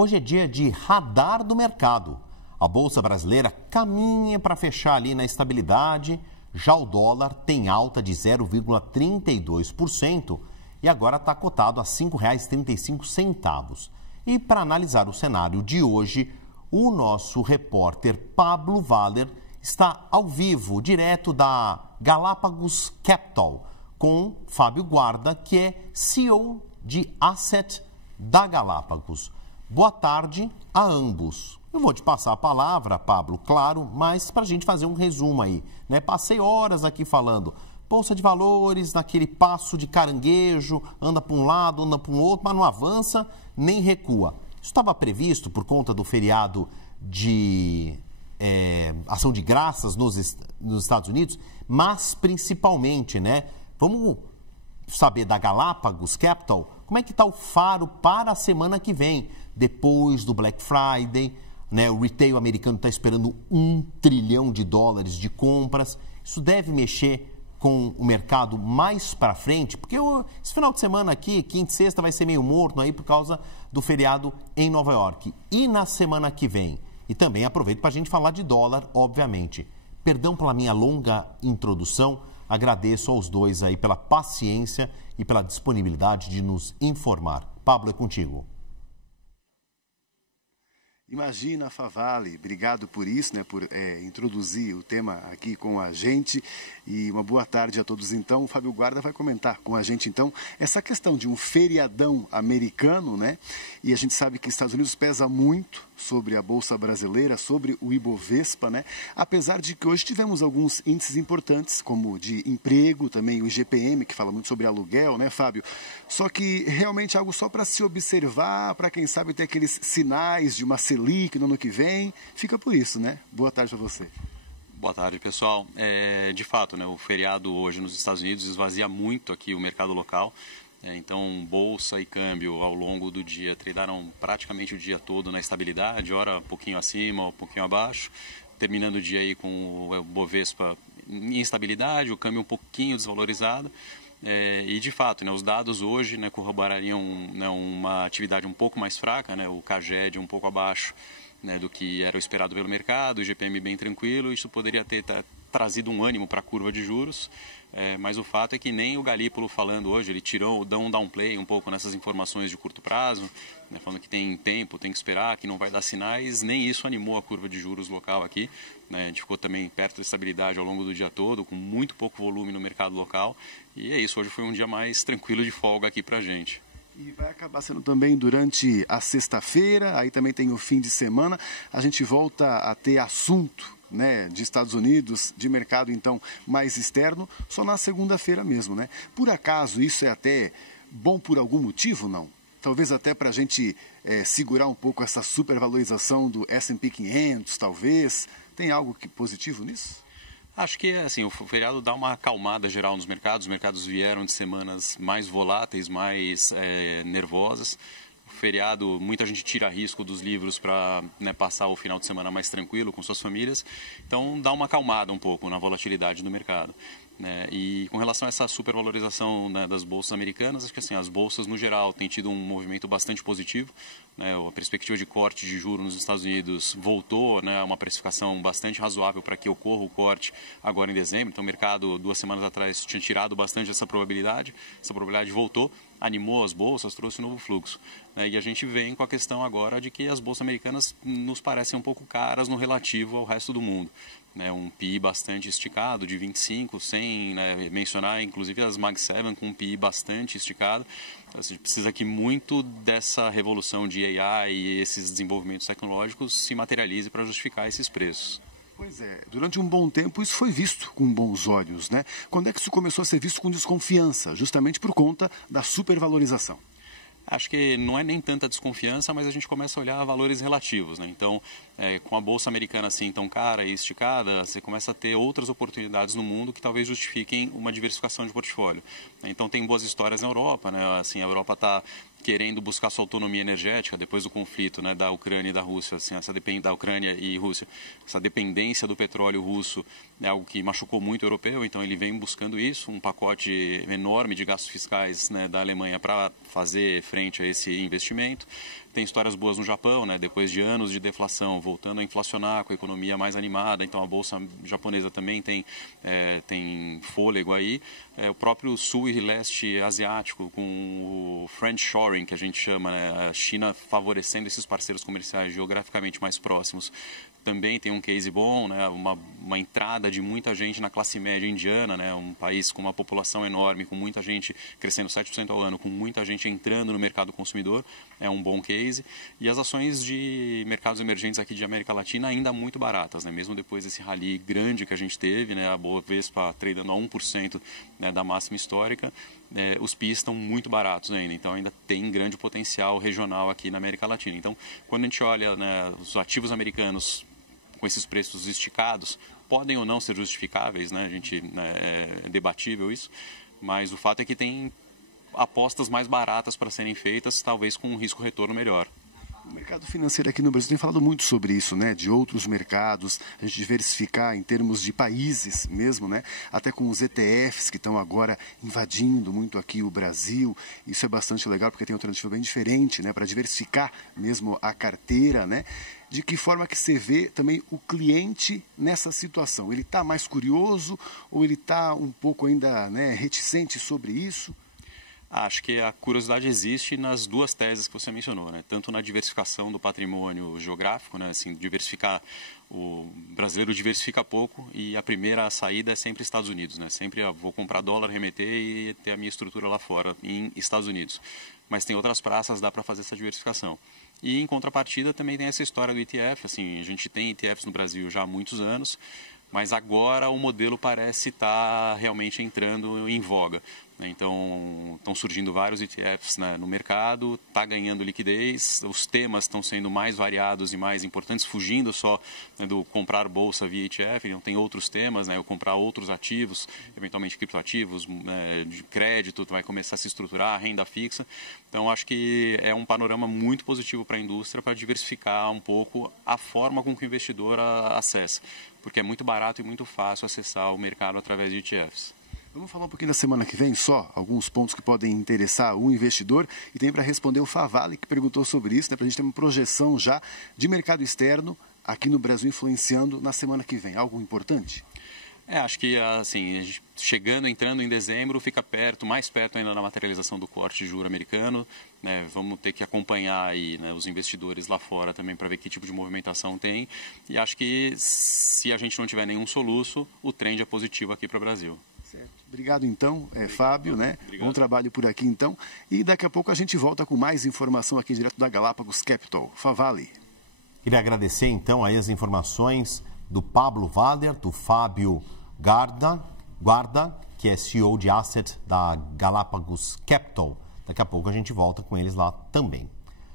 Hoje é dia de radar do mercado. A Bolsa Brasileira caminha para fechar ali na estabilidade. Já o dólar tem alta de 0,32% e agora está cotado a R$ 5,35. E para analisar o cenário de hoje, o nosso repórter Pablo Valer está ao vivo, direto da Galápagos Capital, com Fábio Guarda, que é CEO de Asset da Galápagos. Boa tarde a ambos. Eu vou te passar a palavra, Pablo, claro, mas para a gente fazer um resumo aí, né? Passei horas aqui falando, Bolsa de Valores, naquele passo de caranguejo, anda para um lado, anda para um outro, mas não avança nem recua. Isso estava previsto por conta do feriado de Ação de Graças nos Estados Unidos, mas principalmente, né? Vamos saber da Galápagos Capital, como é que está o faro para a semana que vem, depois do Black Friday, né? O retail americano está esperando $1 trilhão de compras. Isso deve mexer com o mercado mais para frente, porque esse final de semana aqui, quinta e sexta, vai ser meio morno aí por causa do feriado em Nova York. E na semana que vem? E também aproveito para a gente falar de dólar, obviamente. Perdão pela minha longa introdução, agradeço aos dois aí pela paciência e pela disponibilidade de nos informar. Pablo, é contigo. Imagina, Favale, obrigado por isso, né, por introduzir o tema aqui com a gente. E uma boa tarde a todos então. O Fábio Guarda vai comentar com a gente então essa questão de um feriadão americano, né? E a gente sabe que os Estados Unidos pesa muito sobre a Bolsa Brasileira, sobre o Ibovespa, né? Apesar de que hoje tivemos alguns índices importantes, como de emprego, também o IGPM, que fala muito sobre aluguel, né, Fábio? Só que realmente algo só para se observar, para quem sabe ter aqueles sinais de uma Selic no ano que vem, fica por isso, né? Boa tarde para você. Boa tarde, pessoal. De fato, né, o feriado hoje nos Estados Unidos esvazia muito aqui o mercado local. Então, bolsa e câmbio ao longo do dia tradearam praticamente o dia todo na estabilidade, ora um pouquinho acima, um pouquinho abaixo, terminando o dia aí com o Bovespa em instabilidade, o câmbio um pouquinho desvalorizado. E de fato, né, os dados hoje, né, corroborariam, né, uma atividade um pouco mais fraca, né, o CAGED um pouco abaixo, né, do que era o esperado pelo mercado, o IGPM bem tranquilo. Isso poderia ter trazido um ânimo para a curva de juros, mas o fato é que nem o Galípolo falando hoje, ele dá um downplay um pouco nessas informações de curto prazo, né, falando que tem tempo, tem que esperar, que não vai dar sinais, nem isso animou a curva de juros local aqui, né. A gente ficou também perto da estabilidade ao longo do dia todo, com muito pouco volume no mercado local, e é isso, hoje foi um dia mais tranquilo de folga aqui para a gente. E vai acabar sendo também durante a sexta-feira, aí também tem o fim de semana, a gente volta a ter assunto, né, de Estados Unidos, de mercado então mais externo, só na segunda-feira mesmo, né? Por acaso isso é até bom por algum motivo, não? Talvez até para a gente segurar um pouco essa supervalorização do S&P 500, talvez. Tem algo positivo nisso? Acho que assim, o feriado dá uma acalmada geral nos mercados. Os mercados vieram de semanas mais voláteis, mais nervosas. O feriado, muita gente tira risco dos livros para, né, passar o final de semana mais tranquilo com suas famílias. Então, dá uma acalmada um pouco na volatilidade do mercado, né? E com relação a essa supervalorização, né, das bolsas americanas, acho que assim, as bolsas no geral têm tido um movimento bastante positivo, né? A perspectiva de corte de juros nos Estados Unidos voltou, né, a uma precificação bastante razoável para que ocorra o corte agora em dezembro. Então o mercado 2 semanas atrás tinha tirado bastante essa probabilidade voltou, animou as bolsas, trouxe um novo fluxo, né? E a gente vem com a questão agora de que as bolsas americanas nos parecem um pouco caras no relativo ao resto do mundo, né? Um PI bastante esticado de 25, sem, né, mencionar inclusive as Mag 7 com um PI bastante esticado. A gente precisa que muito dessa revolução de AI e esses desenvolvimentos tecnológicos se materialize para justificar esses preços. Pois é, durante um bom tempo isso foi visto com bons olhos, né? Quando é que isso começou a ser visto com desconfiança? Justamente por conta da supervalorização. Acho que não é nem tanta desconfiança, mas a gente começa a olhar valores relativos, né? Então, com a bolsa americana assim tão cara e esticada, você começa a ter outras oportunidades no mundo que talvez justifiquem uma diversificação de portfólio. Então, tem boas histórias na Europa, né? Assim, a Europa está querendo buscar sua autonomia energética depois do conflito, né, da Ucrânia e da Rússia, assim, da Ucrânia e Rússia, essa dependência do petróleo russo é algo que machucou muito o europeu, então ele vem buscando isso, um pacote enorme de gastos fiscais, né, da Alemanha para fazer frente a esse investimento. Tem histórias boas no Japão, né, depois de anos de deflação, voltando a inflacionar com a economia mais animada, então a bolsa japonesa também tem fôlego aí. O próprio sul e leste asiático, com o friendshoring, que a gente chama, né, a China favorecendo esses parceiros comerciais geograficamente mais próximos, também tem um case bom, né? Uma entrada de muita gente na classe média indiana, né? Um país com uma população enorme, com muita gente crescendo 7% ao ano, com muita gente entrando no mercado consumidor, é um bom case. E as ações de mercados emergentes aqui de América Latina ainda muito baratas, né? Mesmo depois desse rally grande que a gente teve, né? A Bovespa tradando a 1%, né, da máxima histórica, os PIs estão muito baratos ainda, então ainda tem grande potencial regional aqui na América Latina. Então, quando a gente olha, né, os ativos americanos com esses preços esticados, podem ou não ser justificáveis, né? A gente, é debatível isso, mas o fato é que tem apostas mais baratas para serem feitas, talvez com um risco-retorno melhor. O mercado financeiro aqui no Brasil tem falado muito sobre isso, né? De outros mercados, a gente diversificar em termos de países mesmo, né? Até com os ETFs que estão agora invadindo muito aqui o Brasil. Isso é bastante legal porque tem uma alternativa bem diferente, né? Para diversificar mesmo a carteira, né? De que forma que você vê também o cliente nessa situação? Ele está mais curioso ou ele está um pouco ainda, né, reticente sobre isso? Acho que a curiosidade existe nas duas teses que você mencionou, né? Tanto na diversificação do patrimônio geográfico, né? Assim, diversificar, o brasileiro diversifica pouco e a primeira saída é sempre Estados Unidos, né? Sempre vou comprar dólar, remeter e ter a minha estrutura lá fora, em Estados Unidos. Mas tem outras praças, dá para fazer essa diversificação. E em contrapartida também tem essa história do ETF, assim, a gente tem ETFs no Brasil já há muitos anos, mas agora o modelo parece estar realmente entrando em voga. Então, estão surgindo vários ETFs, né, no mercado, está ganhando liquidez, os temas estão sendo mais variados e mais importantes, fugindo só, né, do comprar bolsa via ETF, então tem outros temas, né, eu comprar outros ativos, eventualmente criptoativos, de crédito, vai começar a se estruturar, renda fixa. Então, acho que é um panorama muito positivo para a indústria, para diversificar um pouco a forma com que o investidor acessa, porque é muito barato e muito fácil acessar o mercado através de ETFs. Vamos falar um pouquinho da semana que vem só, alguns pontos que podem interessar o investidor. E tem para responder o Favale, que perguntou sobre isso, né, para a gente ter uma projeção já de mercado externo aqui no Brasil influenciando na semana que vem. Algo importante? Acho que assim, entrando em dezembro, fica mais perto ainda da materialização do corte de juro americano, né? Vamos ter que acompanhar aí, né, os investidores lá fora também para ver que tipo de movimentação tem. E acho que se a gente não tiver nenhum soluço, o trend é positivo aqui para o Brasil. Certo. Obrigado então, Fábio, né? Obrigado. Bom trabalho por aqui então. E daqui a pouco a gente volta com mais informação aqui direto da Galápagos Capital. Favale. Queria agradecer então aí as informações do Pablo Valer, do Fábio Guarda, que é CEO de Asset da Galápagos Capital. Daqui a pouco a gente volta com eles lá também.